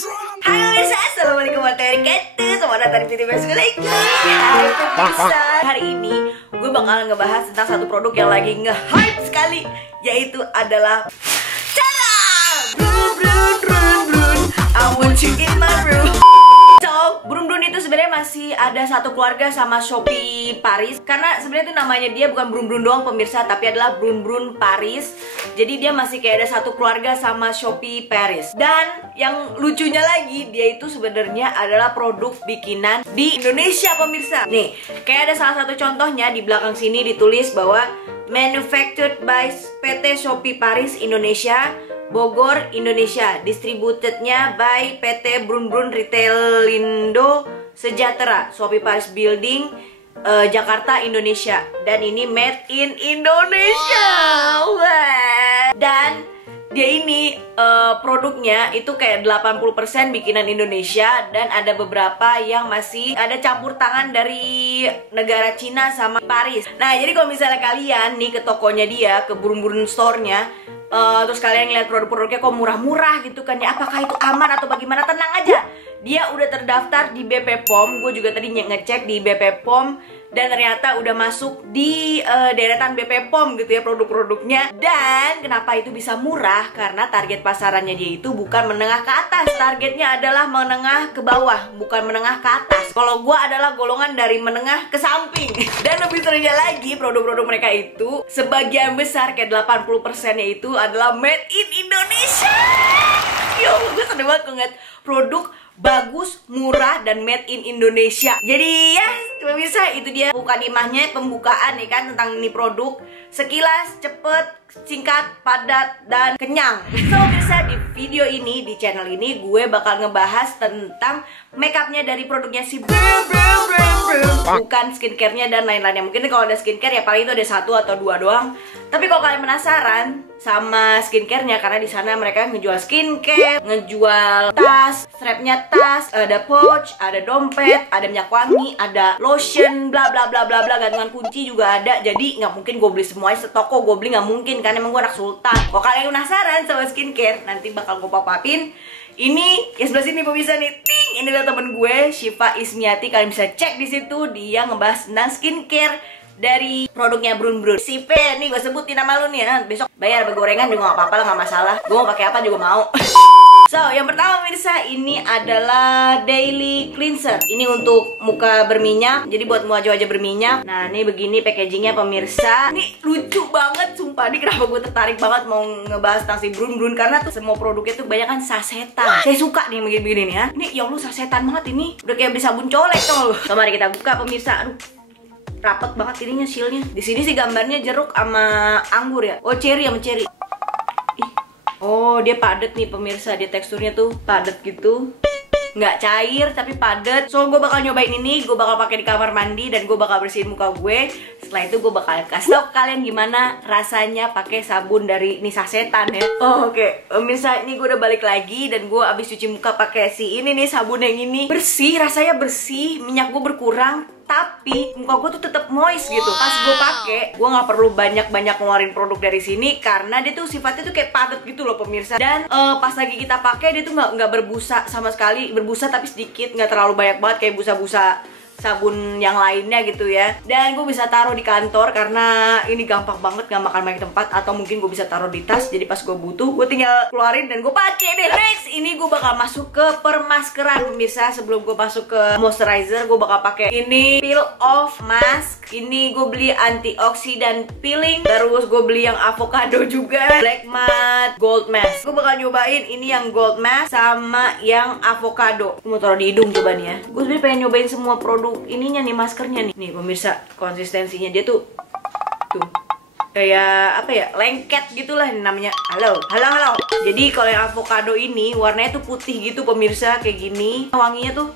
Halo pemirsa, assalamualaikum warahmatullahi wabarakatuh. Selamat datang di video gue lagi. Hai pemirsa, hari ini gue bakal ngebahas tentang satu produk yang lagi nge-hype sekali, yaitu adalah tada! Brun brun brun brun, I want you in my room. So, Brun Brun itu sebenarnya masih ada satu keluarga sama Shopee Paris. Karena sebenarnya itu namanya dia bukan Brun Brun doang pemirsa, tapi adalah Brun Brun Paris. Jadi dia masih kayak ada satu keluarga sama Shopee Paris. Dan yang lucunya lagi, dia itu sebenarnya adalah produk bikinan di Indonesia pemirsa. Nih, kayak ada salah satu contohnya di belakang sini ditulis bahwa manufactured by PT Shopee Paris Indonesia, Bogor, Indonesia. Distributednya by PT Brun Brun Retailindo Sejahtera, Shopee Paris Building, Jakarta, Indonesia. Dan ini made in Indonesia. Wah. Dan dia ini produknya itu kayak 80% bikinan Indonesia. Dan ada beberapa yang masih ada campur tangan dari negara Cina sama Paris. Nah, jadi kalau misalnya kalian nih ke tokonya dia, ke Brun Brun store-nya, terus kalian ngeliat produk-produknya kok murah-murah gitu kan ya, apakah itu aman atau bagaimana? Tenang aja, dia udah terdaftar di BP POM. Gue juga tadi ngecek di BP POM dan ternyata udah masuk di deretan BP POM gitu ya produk-produknya. Dan kenapa itu bisa murah? Karena target pasarannya dia itu bukan menengah ke atas, targetnya adalah menengah ke bawah, bukan menengah ke atas. Kalau gue adalah golongan dari menengah ke samping. Dan lebih serunya lagi, produk-produk mereka itu sebagian besar kayak 80%-nya itu adalah made in Indonesia. Yo, gue seneng banget ngeliat produk bagus, murah, dan made in Indonesia. Jadi ya, pemirsa, itu dia mukadimahnya, pembukaan nih kan tentang ini produk. Sekilas, cepet, singkat, padat, dan kenyang. So pemirsa, di video ini, di channel ini, gue bakal ngebahas tentang makeupnya dari produknya si Brun Brun Brun Brun, bukan skincare-nya dan lain-lainnya. Mungkin kalau ada skincare ya paling itu ada 1 atau 2 doang. Tapi kalau kalian penasaran sama skincare-nya, karena di sana mereka ngejual skincare, ngejual tas, strapnya tas, ada pouch, ada dompet, ada minyak wangi, ada lotion, bla bla bla bla bla, gantungan kunci juga ada. Jadi nggak mungkin gue beli semuanya setoko, gue beli nggak mungkin, kan emang gue anak sultan. Kalau kalian penasaran sama skincare, nanti bakal gue pop-upin. Ini ya sebelah sini pemirsa nih, ting, ini adalah temen gue, Syifa Ismiati. Kalian bisa cek di situ, dia ngebahas tentang skincare dari produknya Brun Brun. Si P, nih gue sebutin nama lu nih ya. Besok bayar bergorengan juga gak apa-apa lah, gak masalah. Gue mau pakai apa juga mau. So, yang pertama pemirsa, ini adalah daily cleanser. Ini untuk muka berminyak, jadi buat wajah-wajah berminyak. Nah, ini begini packagingnya pemirsa. Ini lucu banget, sumpah. Ini kenapa gue tertarik banget mau ngebahas tentang si Brun Brun, karena tuh semua produknya tuh kebanyakan sasetan. Saya suka nih begini-begini nih ya. Ini ya Allah, sasetan banget ini. Udah kayak beli sabun colek tuh. So, mari kita buka pemirsa. Aduh, rapet banget ininya, sealnya. Di sini sih gambarnya jeruk sama anggur ya. Oh, cherry sama cherry. Oh, dia padat nih pemirsa, dia teksturnya tuh padat gitu, nggak cair tapi padat. So, gue bakal nyobain ini, gue bakal pakai di kamar mandi dan gue bakal bersihin muka gue. Setelah itu gue bakal kasih tau ke kalian gimana rasanya pakai sabun dari Nisa Setan ya. Oh, oke. Pemirsa, ini gue udah balik lagi dan gue abis cuci muka pakai si ini nih, sabun yang ini. Bersih, rasanya bersih, minyak gue berkurang, tapi muka gue tuh tetap moist gitu. Pas gue pakai, gue nggak perlu banyak-banyak ngeluarin produk dari sini karena dia tuh sifatnya tuh kayak padat gitu loh pemirsa. Dan pas lagi kita pakai, dia tuh nggak berbusa sama sekali, berbusa tapi sedikit, nggak terlalu banyak banget kayak busa-busa sabun yang lainnya gitu ya. Dan gue bisa taruh di kantor karena ini gampang banget, gak makan banyak tempat. Atau mungkin gue bisa taruh di tas, jadi pas gue butuh gue tinggal keluarin dan gue pakai deh. Next, ini gue bakal masuk ke permaskeran pemirsa. Sebelum gue masuk ke moisturizer, gue bakal pakai ini peel off mask. Ini gue beli antioksidan peeling. Terus gue beli yang avocado juga, black matte gold mask. Gue bakal nyobain ini yang gold mask sama yang avocado. Gue mau taruh di hidung coba nih ya. Gue sebenernya pengen nyobain semua produk ininya nih, maskernya nih. Nih pemirsa, konsistensinya dia tuh kayak apa ya, lengket gitulah namanya. Halo. Jadi kalau yang avocado ini warnanya tuh putih gitu pemirsa, kayak gini. Wanginya tuh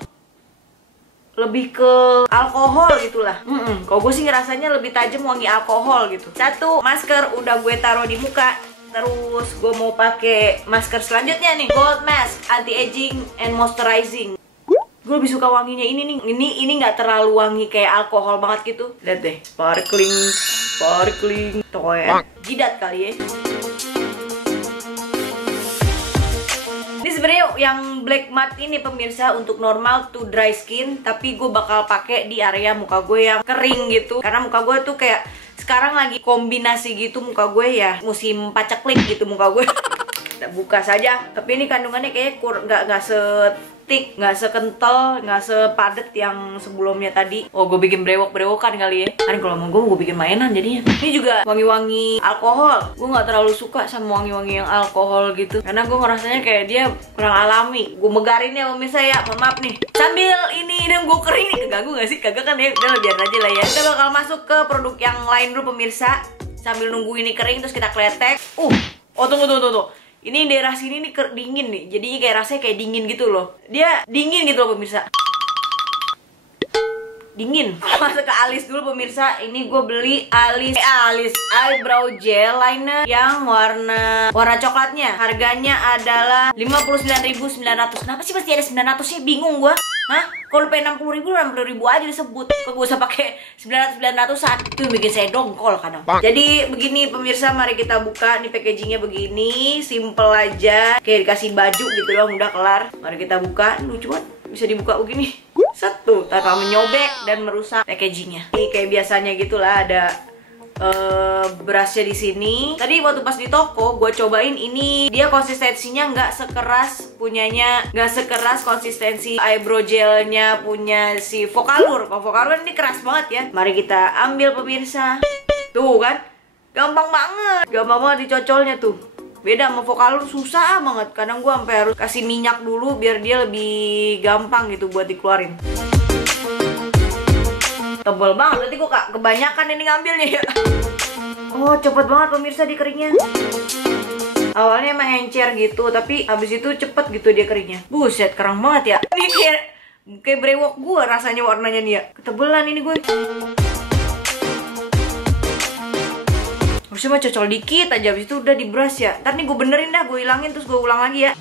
lebih ke alkohol gitulah. Kalau gue sih ngerasanya lebih tajam wangi alkohol gitu. Satu masker udah gue taruh di muka. Terus gue mau pakai masker selanjutnya nih, gold mask, anti aging and moisturizing. Gue lebih suka wanginya ini nih. Ini nggak terlalu wangi kayak alkohol banget gitu. Lihat deh, sparkling, toet, jidat kali ya. Ini sebenarnya yang black matte ini pemirsa untuk normal to dry skin, tapi gue bakal pakai di area muka gue yang kering gitu. Karena muka gue tuh kayak sekarang lagi kombinasi gitu muka gue ya, musim paceklik gitu muka gue. Kita buka saja. Tapi ini kandungannya kayaknya nggak setik, nggak sekental, nggak sepadet yang sebelumnya tadi. Oh, gue bikin brewok-brewokan kali ya. Kan kalau mau gue bikin mainan jadinya. Ini juga wangi-wangi alkohol. Gue nggak terlalu suka sama wangi-wangi yang alkohol gitu, karena gue ngerasanya kayak dia kurang alami. Gue megarin ya pemirsa ya, mohon maaf nih. Sambil ini dan gue kering nih, keganggu nggak sih? Kagak kan ya? Udah biar aja lah ya. Kita bakal masuk ke produk yang lain dulu pemirsa. Sambil nunggu ini kering terus kita kletek. Oh tunggu. Ini daerah sini nih dingin nih, jadinya kayak rasanya kayak dingin gitu loh. Dia dingin gitu loh pemirsa. Dingin. Masuk ke alis dulu pemirsa. Ini gue beli alis eyebrow gel liner yang warna coklatnya. Harganya adalah 59.900. Kenapa sih pasti ada 900 sih? Bingung gue. Hah? Kalau lupa 60.000 aja disebut. Kok gue usah pakai 900-an? Itu bikin saya dongkol kadang. Jadi begini pemirsa, mari kita buka. Nih packagingnya begini, simple aja. Kayak dikasih baju gitu doang, udah kelar. Mari kita buka. Lucu banget, bisa dibuka begini. Satu, tanpa menyobek dan merusak packagingnya. Ini kayak biasanya gitulah, ada brushnya di sini. Tadi waktu pas di toko gue cobain ini, dia konsistensinya nggak sekeras konsistensi eyebrow gelnya punya si Vocalour. Kalau Vocalour ini keras banget ya. Mari kita ambil pemirsa. Tuh kan, gampang banget dicocolnya tuh. Beda sama Vocalour, susah banget. Kadang gue sampai harus kasih minyak dulu biar dia lebih gampang gitu buat dikeluarin. Tebel banget, nanti gue kebanyakan ini ngambilnya ya. Oh, cepet banget pemirsa dikeringnya. Awalnya emang encer gitu, tapi habis itu cepet gitu dia keringnya. Buset, keren banget ya. Ini kayak brewok gue rasanya warnanya nih ya. Ketebelan ini gue. Harusnya mah cocol dikit aja, habis itu udah di brush ya. Ntar nih gue benerin dah, gue hilangin terus gue ulang lagi ya.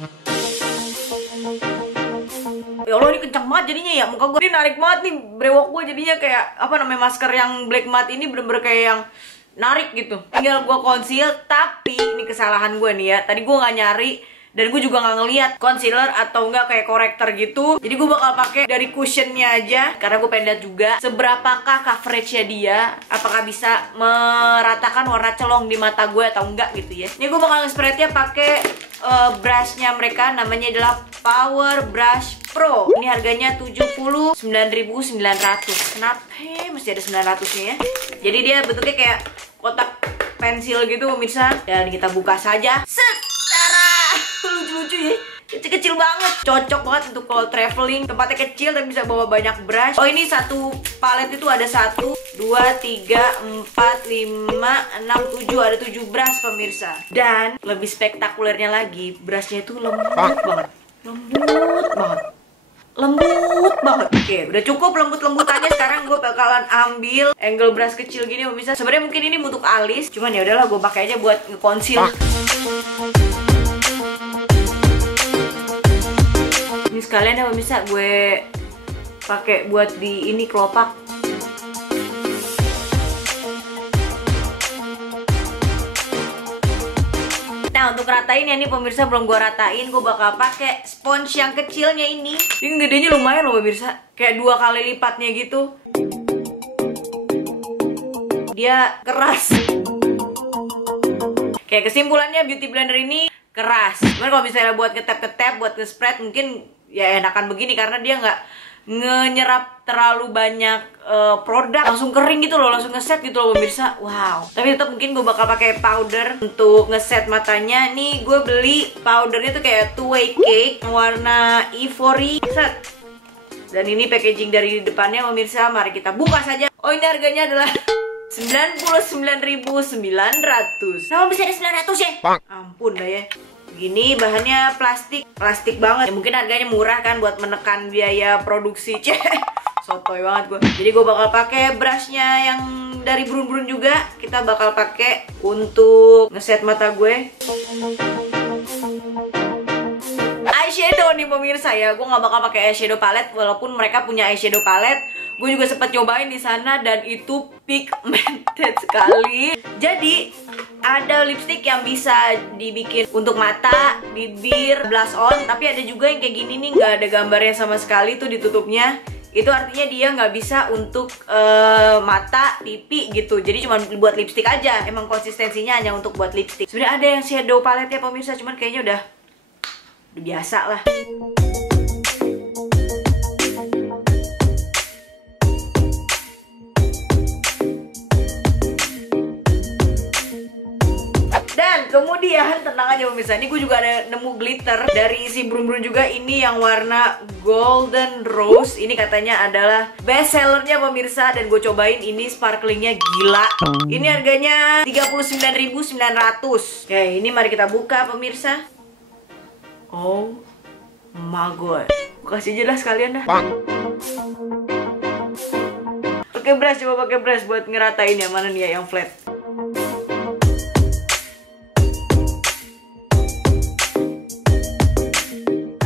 Ya Allah, ini kencang banget jadinya ya. Muka gue ini narik banget nih, brewok gue jadinya kayak apa namanya, masker yang black matte ini bener-bener kayak yang narik gitu. Tinggal gue conceal, tapi ini kesalahan gue nih ya. Tadi gue nggak nyari dan gue juga nggak ngeliat concealer atau enggak kayak corrector gitu. Jadi gue bakal pakai dari cushionnya aja, karena gue pengen lihat juga seberapakah coveragenya dia, apakah bisa meratakan warna celong di mata gue atau enggak gitu ya. Ini gue bakal nge-spreadnya pakai brushnya mereka, namanya adalah Power Brush Pro. Ini harganya 79.900. Kenapa? Masih ada 900-nya ya. Jadi dia bentuknya kayak kotak pensil gitu pemirsa. Dan kita buka saja. Set! Lucu-lucu ya, kecil-kecil banget. Cocok banget untuk kalau traveling, tempatnya kecil tapi bisa bawa banyak brush. Oh, ini satu palet itu ada 1, 2, 3, 4, 5, 6, 7. Ada 7 brush pemirsa. Dan lebih spektakulernya lagi, brushnya itu lembut banget. Lembut banget. Oke, udah cukup lembut-lembutannya. Sekarang gue bakalan ambil angle brush kecil gini pemirsa. Sebenarnya mungkin ini untuk alis, cuman ya udahlah gue pakai aja buat nge-conceal. Ini sekalian ya pemirsa, gue pakai buat di ini kelopak. Nah, untuk ratain ya nih pemirsa, belum gue ratain, gue bakal pakai sponge yang kecilnya ini. Ini gedenya lumayan loh pemirsa, kayak 2 kali lipatnya gitu. Dia keras. Kayak kesimpulannya, beauty blender ini keras. Cuman kalau misalnya buat ngetep-ngetep, buat nge-spread mungkin ya enakan begini, karena dia nggak nyerap terlalu banyak produk, langsung kering gitu loh, langsung ngeset gitu loh pemirsa. Wow. Tapi tetap mungkin gue bakal pakai powder untuk ngeset matanya. Nih gue beli powdernya tuh kayak two way cake warna ivory. Set. Dan ini packaging dari depannya pemirsa. Mari kita buka saja. Oh, ini harganya adalah 99.900. Kenapa bisa ada 900 ya? Ampun dah ya. Gini bahannya plastik banget. Ya, mungkin harganya murah kan buat menekan biaya produksi. Sotoy banget gue. Jadi gue bakal pakai brushnya yang dari brun-brun juga. Kita bakal pakai untuk ngeset mata gue. Eyeshadow nih pemirsa ya. Gue nggak bakal pakai eyeshadow palette, walaupun mereka punya eyeshadow palette. Gue juga sempat nyobain di sana dan itu pigmented sekali. Jadi ada lipstick yang bisa dibikin untuk mata, bibir, blush on, tapi ada juga yang kayak gini nih, nggak ada gambarnya sama sekali tuh ditutupnya. Itu artinya dia nggak bisa untuk mata, pipi gitu. Jadi cuma buat lipstick aja. Emang konsistensinya hanya untuk buat lipstick. Sebenarnya ada yang shadow palette ya pemirsa, cuman kayaknya udah biasa lah. Dan kemudian tenang aja pemirsa, ini gue juga ada nemu glitter dari si Brun Brun juga. Ini yang warna golden rose. Ini katanya adalah best sellernya pemirsa, dan gue cobain ini sparklingnya gila. Ini harganya 39.900. Oke, ini mari kita buka pemirsa. Oh my god, gue kasih aja lah sekalian dah. Pakai brush, coba pakai brush buat ngeratain yang mana nih ya yang flat.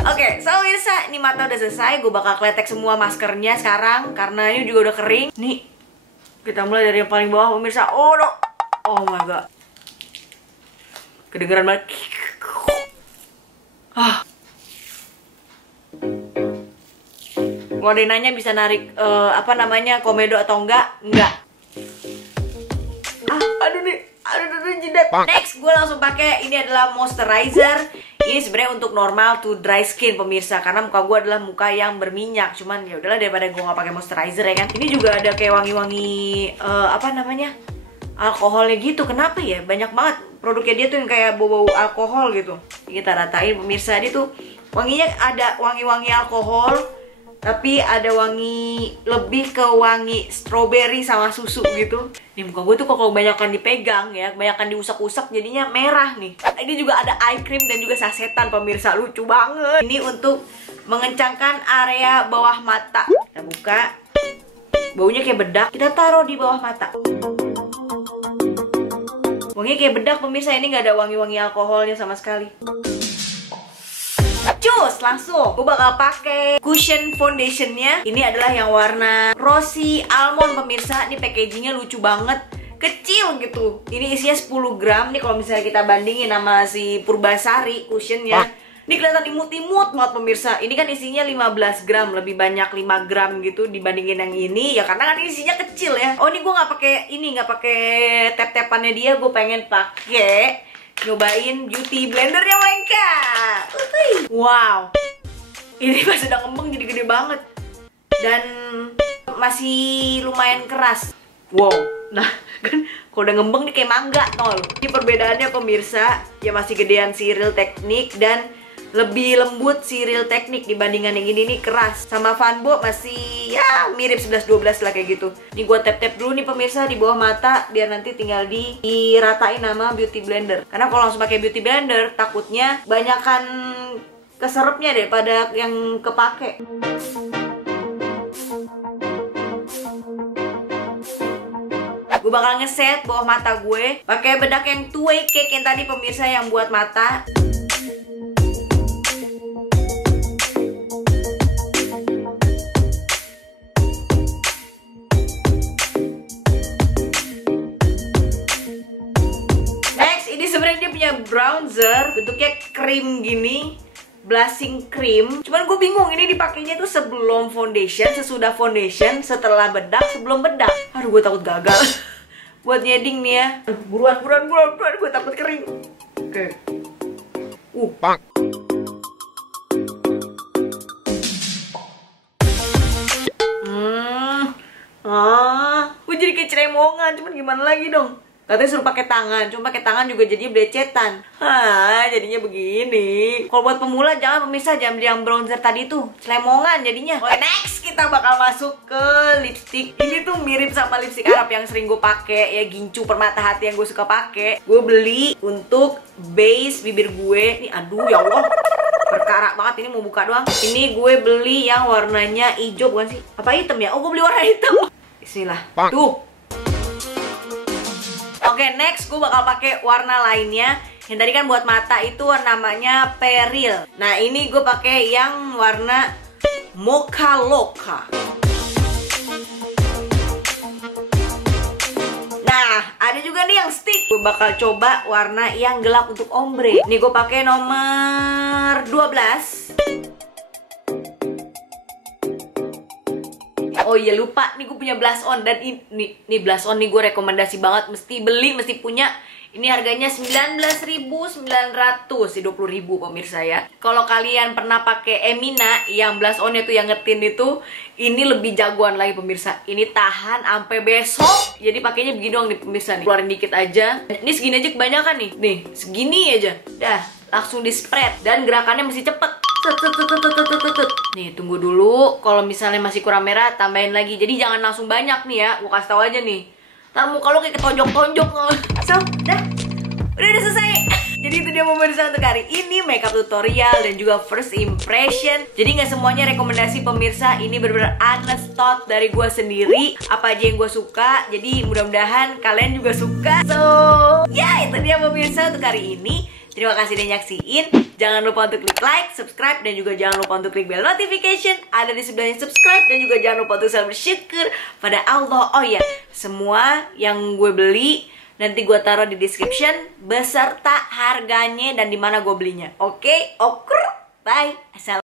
Oke, so pemirsa, ini mata udah selesai. Gue bakal kletek semua maskernya sekarang karena ini juga udah kering. Nih, kita mulai dari yang paling bawah pemirsa. Oh no, oh my god, kedengeran banget. Mau ada yang nanya bisa narik apa namanya komedo atau enggak? Enggak. Aduh nih, aduh jidat. Next, gue langsung pakai ini adalah moisturizer. Ini sebenarnya untuk normal to dry skin pemirsa, karena muka gue adalah muka yang berminyak. Cuman ya udahlah daripada gue nggak pakai moisturizer ya kan. Ini juga ada kayak wangi-wangi apa namanya, alkoholnya gitu. Kenapa ya? Banyak banget produknya dia tuh yang kayak bau-bau alkohol gitu. Kita ratain pemirsa, ini tuh wanginya ada wangi-wangi alkohol, tapi ada wangi lebih ke wangi strawberry sama susu gitu. Nih muka gue tuh kalau kebanyakan dipegang ya, kebanyakan diusap-usap jadinya merah nih. Ini juga ada eye cream dan juga sasetan pemirsa, lucu banget. Ini untuk mengencangkan area bawah mata. Kita buka, baunya kayak bedak, kita taruh di bawah mata. Wanginya kayak bedak pemirsa, ini nggak ada wangi-wangi alkoholnya sama sekali. Cus, langsung gue bakal pakai cushion foundationnya. Ini adalah yang warna rosy almond pemirsa. Ini packagingnya lucu banget, kecil gitu. Ini isinya 10 gram nih kalau misalnya kita bandingin sama si Purbasari cushionnya. Ini kelihatan imut-imut banget pemirsa. Ini kan isinya 15 gram, lebih banyak 5 gram gitu dibandingin yang ini. Ya karena kan isinya kecil ya. Oh ini gue nggak pakai ini, nggak pakai tap-tapannya dia. Gue pengen pakai nyobain beauty blendernya mereka. Wow, ini pas udah ngembang jadi gede banget dan masih lumayan keras. Wow, nah kan kalau udah ngembang nih kayak mangga tol. Ini perbedaannya pemirsa, ya masih gedean si Real Technique dan lebih lembut si Real Technique dibandingkan yang ini nih keras. Sama Fanbo masih ya mirip 11-12 lah kayak gitu. Ini gue tap-tap dulu nih pemirsa di bawah mata biar nanti tinggal diratain sama beauty blender. Karena kalau langsung pakai beauty blender takutnya banyakan keserupnya daripada yang kepake. Gue bakal ngeset bawah mata gue pakai bedak yang two-way cake yang tadi pemirsa yang buat mata. Bronzer bentuknya krim gini, blushing cream. Cuman gue bingung ini dipakainya tuh sebelum foundation, sesudah foundation, setelah bedak, sebelum bedak. Aduh gue takut gagal buat nyeding nih ya. Buruan gue takut kering. Oke. Pak. Gue jadi kayak ceremongan, cuman gimana lagi dong? Katanya suruh pakai tangan, cuma pakai tangan juga jadinya belecetan. Jadinya begini. Kalau buat pemula jangan pemirsa, jangan beli yang bronzer tadi tuh, celemongan jadinya. Oke, next kita bakal masuk ke lipstick. Ini tuh mirip sama lipstick Arab yang sering gue pakai ya, Gincu Permata Hati yang gue suka pakai. Gue beli untuk base bibir gue. Nih aduh ya Allah, perkara banget ini mau buka doang. Ini gue beli yang warnanya hijau bukan sih? Apa hitam ya? Oh gue beli warna hitam. Bismillah. Tuh. Oke, next gue bakal pakai warna lainnya. Yang tadi kan buat mata itu namanya Peril. Nah, ini gue pakai yang warna Mocha Loca. Nah, ada juga nih yang stick. Gue bakal coba warna yang gelap untuk ombre. Nih gue pakai nomor 12. Oh iya lupa, nih gue punya blush on. Dan ini blush on nih gue rekomendasi banget. Mesti beli, mesti punya. Ini harganya 19.900, 20.000 pemirsa ya. Kalau kalian pernah pakai Emina yang blush onnya tuh yang ngetin itu, ini lebih jagoan lagi pemirsa. Ini tahan sampai besok. Jadi pakainya begini doang nih pemirsa nih. Keluarin dikit aja. Ini segini aja kebanyakan nih. Nih, segini aja. Dah, langsung di spread dan gerakannya mesti cepet. Nih tunggu dulu. Kalau misalnya masih kurang merah tambahin lagi. Jadi jangan langsung banyak nih ya. Gue kasih tau aja nih. Ntar muka lo kayak ketonjok-tonjok. So, dah. Udah selesai. Jadi itu dia pemirsa untuk hari ini, makeup tutorial dan juga first impression. Jadi nggak semuanya rekomendasi pemirsa. Ini bener-bener honest thought dari gue sendiri. Apa aja yang gue suka. Jadi mudah-mudahan kalian juga suka. So, ya itu dia pemirsa untuk hari ini. Terima kasih udah nyaksiin. Jangan lupa untuk klik like, subscribe, dan juga jangan lupa untuk klik bell notification. Ada di sebelahnya subscribe, dan juga jangan lupa untuk selalu bersyukur pada Allah. Oh ya, semua yang gue beli nanti gue taruh di description beserta harganya dan dimana gue belinya. Oke, oke, bye. Assalamualaikum.